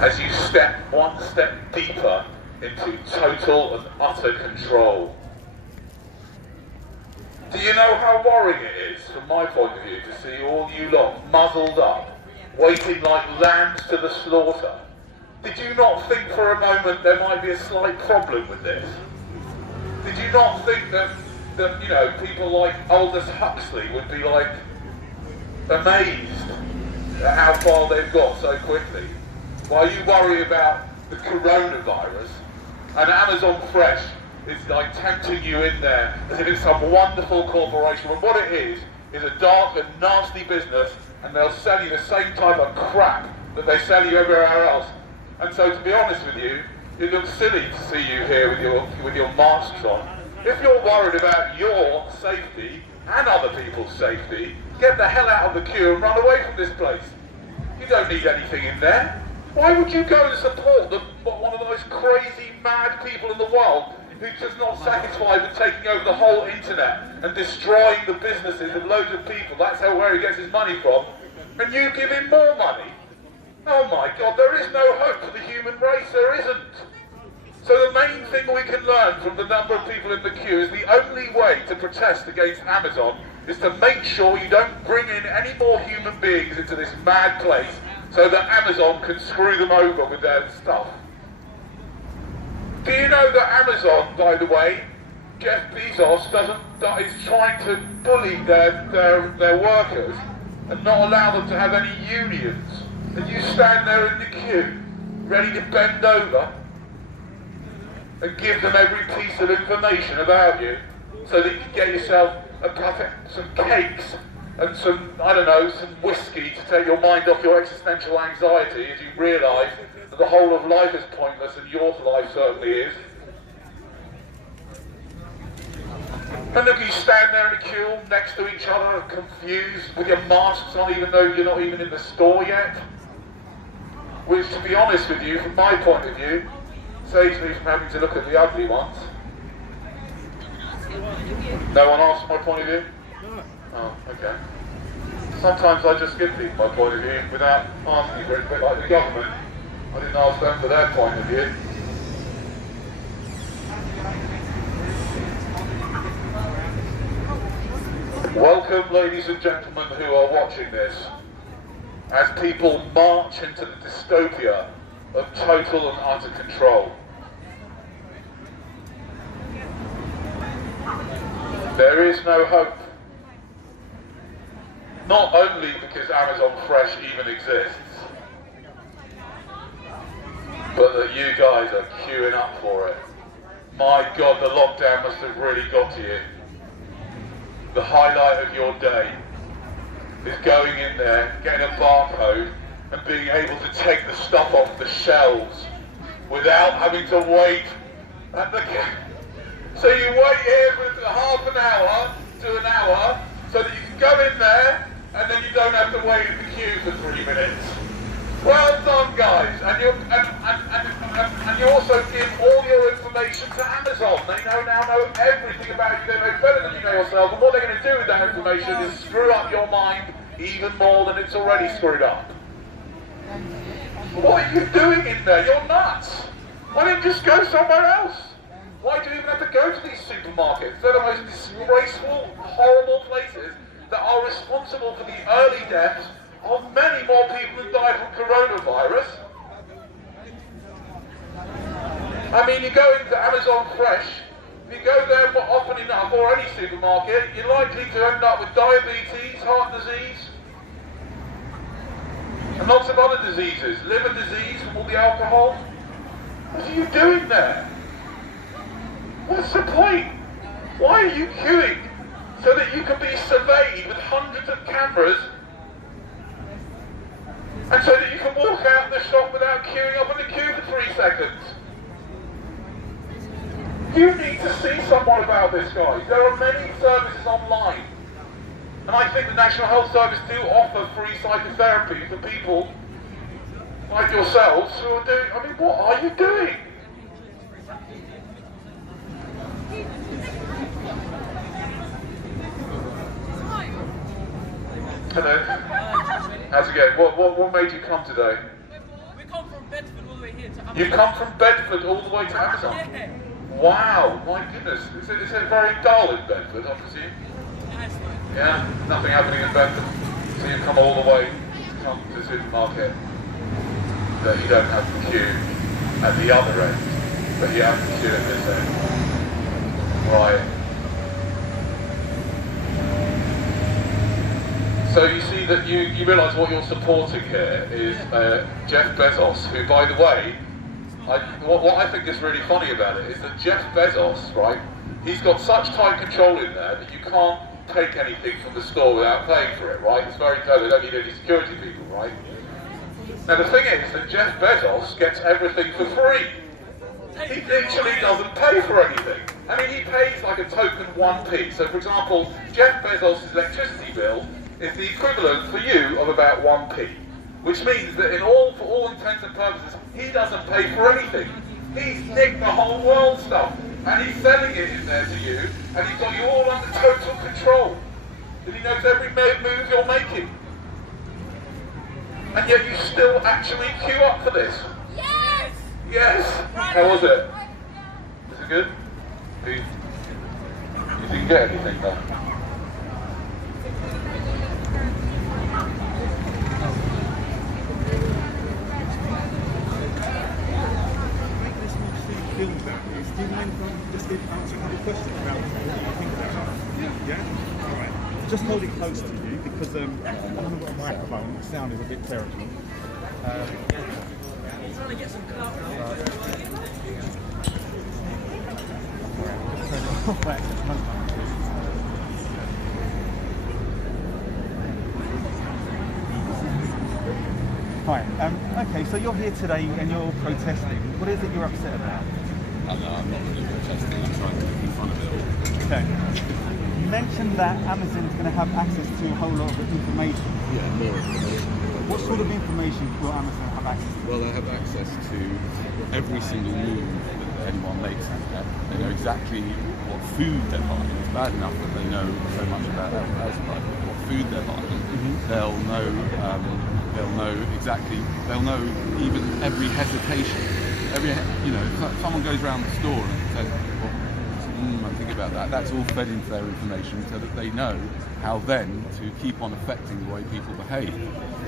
as you step one step deeper into total and utter control. Do you know how worrying it is, from my point of view, to see all you lot muzzled up, waiting like lambs to the slaughter? Did you not think for a moment there might be a slight problem with this? Did you not think that you know, people like Aldous Huxley would be like amazed at how far they've got so quickly? While you worry about the coronavirus, and Amazon Fresh is like tempting you in there as if it's some wonderful corporation, when what it is a dark and nasty business, and they'll sell you the same type of crap that they sell you everywhere else. And so, to be honest with you, it looks silly to see you here with your masks on. If you're worried about your safety and other people's safety, get the hell out of the queue and run away from this place. You don't need anything in there. Why would you go and support one of the most crazy, mad people in the world, who's just not satisfied with taking over the whole internet and destroying the businesses of loads of people? That's where he gets his money from. And you give him more money? Oh my God, there is no hope for the human race, there isn't. So the main thing we can learn from the number of people in the queue is the only way to protest against Amazon is to make sure you don't bring in any more human beings into this mad place so that Amazon can screw them over with their stuff. Do you know that Amazon, by the way, Jeff Bezos is trying to bully their workers and not allow them to have any unions? And you stand there in the queue, ready to bend over and give them every piece of information about you so that you can get yourself some cakes and some, I don't know, some whiskey to take your mind off your existential anxiety as you realise that the whole of life is pointless, and your life certainly is. And look, you stand there in a queue next to each other, confused, with your masks on, even though you're not even in the store yet. Which, to be honest with you, from my point of view, saves me from having to look at the ugly ones. No one asked my point of view? Oh, okay. Sometimes I just give people my point of view without asking for it, a bit like the government. I didn't ask them for their point of view. Welcome, ladies and gentlemen who are watching this, as people march into the dystopia of total and utter control. There is no hope. Not only because Amazon Fresh even exists, but that you guys are queuing up for it. My God, the lockdown must have really got to you. The highlight of your day is going in there, getting a barcode, and being able to take the stuff off the shelves without having to wait at the... So you wait here for half an hour to an hour so that you can go in there and then you don't have to wait in the queue for 3 minutes. Well done, guys. And you also give all your information to Amazon. They now know everything about you. They know better than you know yourself. And what they're going to do with that information is screw up your mind even more than it's already screwed up. What are you doing in there? You're nuts. Why don't you just go somewhere else? Why do you even have to go to these supermarkets? They're the most disgraceful, horrible places that are responsible for the early deaths of many more people who die from coronavirus. I mean, you go into Amazon Fresh, if you go there often enough, or any supermarket, you're likely to end up with diabetes, heart disease, and lots of other diseases, liver disease from all the alcohol. What are you doing there? What's the point? Why are you queuing? So that you can be surveyed with hundreds of cameras, and so that you can walk out of the shop without queuing up in the queue for 3 seconds. You need to see someone about this, guys. There are many services online, and I think the National Health Service do offer free psychotherapy for people like yourselves who are doing... I mean, what are you doing? Hello. How's it going? What made you come today? We come from Bedford all the way here to Amazon. You come from Bedford all the way to Amazon? Yeah. Wow, my goodness. Is it very dull in Bedford, I presume? Yeah, nothing happening in Bedford. So you come all the way to come to the supermarket, that you don't have the queue at the other end, but you have the queue at this end. Right. So you see that you realise what you're supporting here is Jeff Bezos, who, by the way, what I think is really funny about it is that Jeff Bezos, right, he's got such tight control in there that you can't take anything from the store without paying for it, right? It's very clear, they don't need any security people, right? Now the thing is that Jeff Bezos gets everything for free. He literally doesn't pay for anything. I mean, he pays like a token 1p. So for example, Jeff Bezos' electricity bill is the equivalent for you of about 1p. Which means that for all intents and purposes, he doesn't pay for anything. He's nicked the whole world stuff, and he's selling it in there to you, and he's got you all under total control. And he knows every move you're making. And yet you still actually queue up for this. Yes! Yes! How was it? Was it good? You didn't get anything though. Do you mind just answer a couple of questions about what you think about it? Yeah? All right. Just hold it close to you because I haven't got a microphone. The sound is a bit terrible. Trying to get some clout now. Hi. Okay, so you're here today and you're protesting. What is it you're upset about? No, I'm not really protesting, I'm trying to make fun of it all. Okay. You mentioned that Amazon's going to have access to a whole lot of information. Yeah, more information. What sort of information will Amazon have access to? Well, they have access to every single move that anyone makes out there. They know exactly what food they're buying. It's bad enough that they know so much about advertising, like what food they're buying. They'll know even every hesitation. If someone goes around the store and says, well, I'm thinking about that, that's all fed into their information so that they know how then to keep on affecting the way people behave.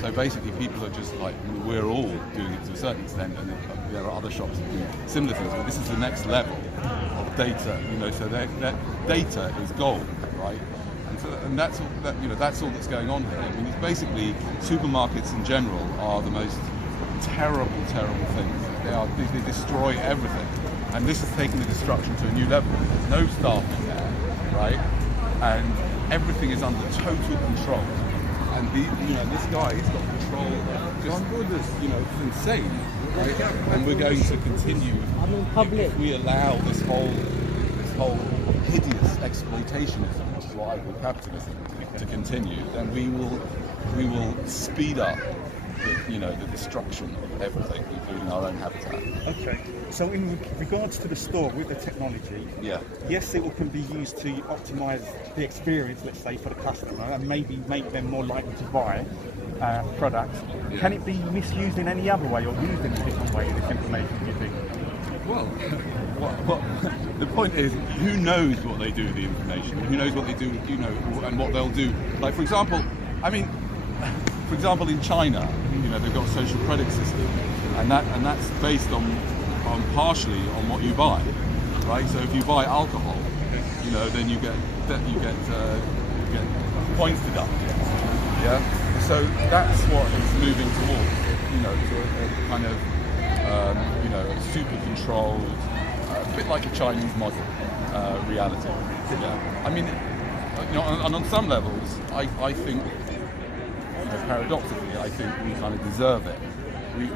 So basically people are just like, we're all doing it to a certain extent, and there are other shops that do similar things, but this is the next level of data, so their data is gold, right? And that's all that's going on here. I mean, it's basically supermarkets in general are the most terrible things. They destroy everything, and this is taking the destruction to a new level. There's no staff in there, right? And everything is under total control. And this guy has got control. It's insane, right? And we're going to continue if we allow this whole hideous exploitationism, which is what I call capitalism, to continue. Then we will speed up the destruction of everything, including our own habitat. Okay. So in regards to the store with the technology, yes, it can be used to optimise the experience, let's say, for the customer, and maybe make them more likely to buy products. Yeah. Can it be misused in any other way or used in a different way, this information, do you think? Well, the point is, who knows what they do with the information? Who knows what they do, and what they'll do? Like, for example, in China, they've got a social credit system, and that's based on partially on what you buy, right? So if you buy alcohol, then you get points deducted. Yeah. So that's what it's moving towards, to a kind of super controlled, a bit like a Chinese model reality. Yeah. I mean, and on some levels, I think. Paradoxically, I think we kind of deserve it.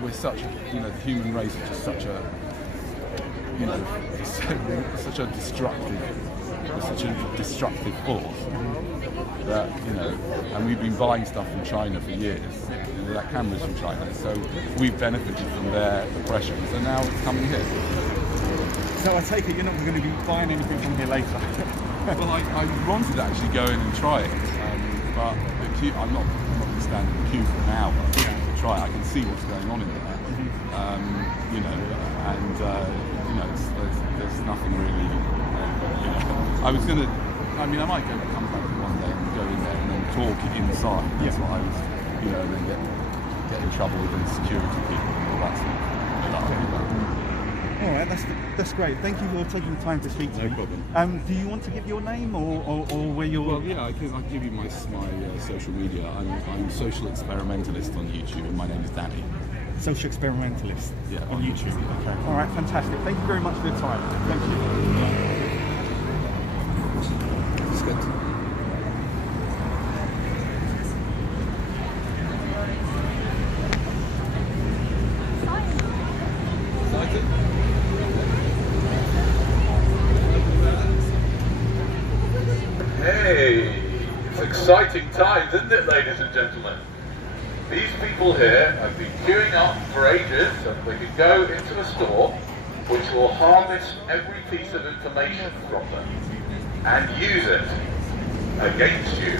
We're such, the human race is just such a, such a destructive force that, and we've been buying stuff from China for years. That camera's from China, so we've benefited from their oppressions, and now it's coming here. So I take it you're not going to be buying anything from here later? Well, I wanted to actually go in and try it, but the queue, I'm not stand in the queue for an hour to try it. I can see what's going on in there. you know, and you know, there's nothing really. You know, I was gonna. I mean, I might come back one day and go in there and then talk inside. That's what I was, you know, and then get in trouble with the security people and all that sort of stuff. All right, that's great. Thank you for taking the time to speak to me. No problem. Do you want to give your name or where you're? Well, yeah, I'll give you my social media. I'm Social Experimentalist on YouTube, and my name is Danny. Social Experimentalist on YouTube. Okay. All right, fantastic. Thank you very much for your time. Thank you. It's good. Hey, it's exciting times, isn't it, ladies and gentlemen? These people here have been queuing up for ages so that they can go into a store which will harness every piece of information from them and use it against you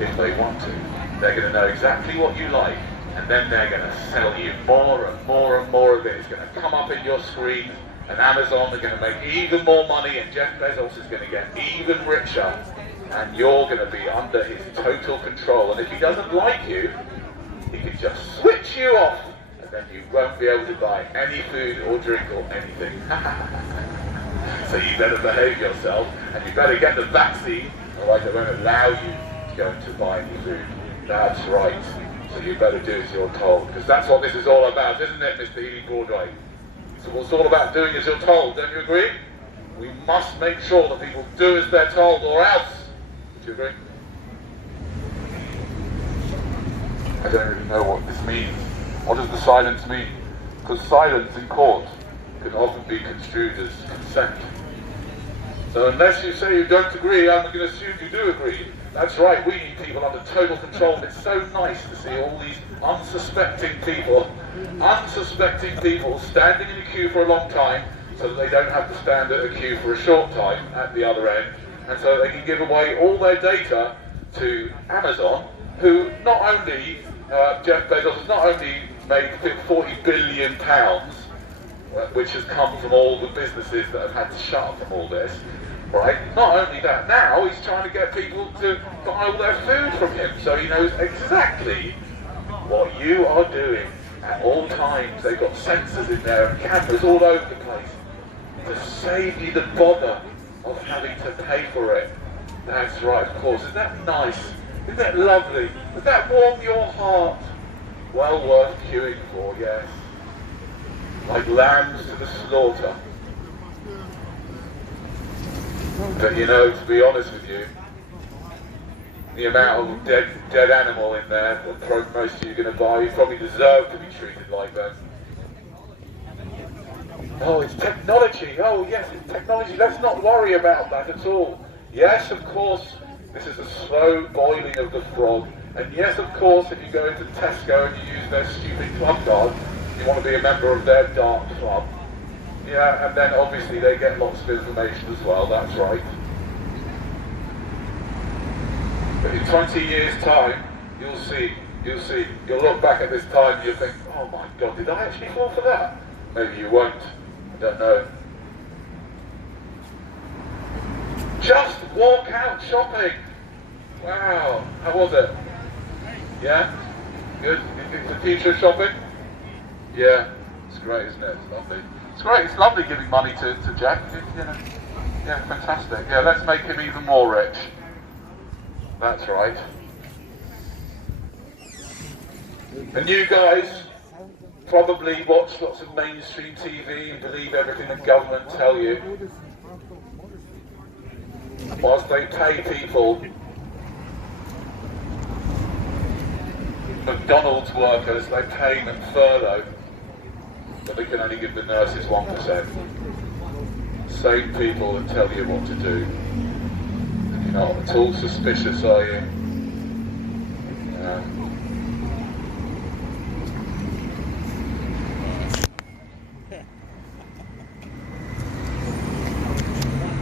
if they want to. They're going to know exactly what you like, and then they're going to sell you more and more and more of it. It's going to come up in your screen, and Amazon are going to make even more money, and Jeff Bezos is going to get even richer, and you're going to be under his total control. And if he doesn't like you, he can just switch you off, and then you won't be able to buy any food or drink or anything. So you better behave yourself, and you better get the vaccine, otherwise they won't allow you to go and to buy any food. That's right. So you better do as you're told, because that's what this is all about, isn't it, Mr. Ealing Broadway? So what it's all about doing as you're told, don't you agree? We must make sure that people do as they're told, or else. Do you agree? I don't really know what this means. What does the silence mean? Because silence in court can often be construed as consent. So unless you say you don't agree, I'm going to assume you do agree. That's right, we need people under total control, and it's so nice to see all these unsuspecting people standing in a queue for a long time so that they don't have to stand at a queue for a short time at the other end, and so they can give away all their data to Amazon, who not only, Jeff Bezos has not only made £40 billion, which has come from all the businesses that have had to shut up from all this, right? Not only that, now he's trying to get people to buy all their food from him, so he knows exactly what you are doing at all times. They've got sensors in there and cameras all over the place to save you the bother of having to pay for it. That's right, of course. Isn't that nice? Isn't that lovely? Does that warm your heart? Well worth queuing for, yes. Like lambs to the slaughter. But you know, to be honest with you, the amount of dead animal in there that most of you are going to buy, you probably deserve to be treated like that. Oh, it's technology. Oh yes, it's technology. Let's not worry about that at all. Yes, of course, this is a slow boiling of the frog. And yes, of course, if you go into Tesco and you use their stupid club card, you want to be a member of their dark club. Yeah, and then obviously they get lots of information as well, that's right. But in 20 years' time, you'll see, you'll look back at this time and you'll think, oh my God, did I actually fall for that? Maybe you won't, I don't know. Just walk out shopping. Wow, how was it? Yeah? Good? It's the future of shopping? Yeah, it's great, isn't it? It's lovely. It's great, it's lovely giving money to Jack. You know. Yeah, fantastic. Yeah, let's make him even more rich. That's right. And you guys probably watch lots of mainstream TV and believe everything the government tell you. Whilst they pay people, McDonald's workers, they pay them furlough, but they can only give the nurses 1%. Same people that tell you what to do. You're not at all suspicious, are you?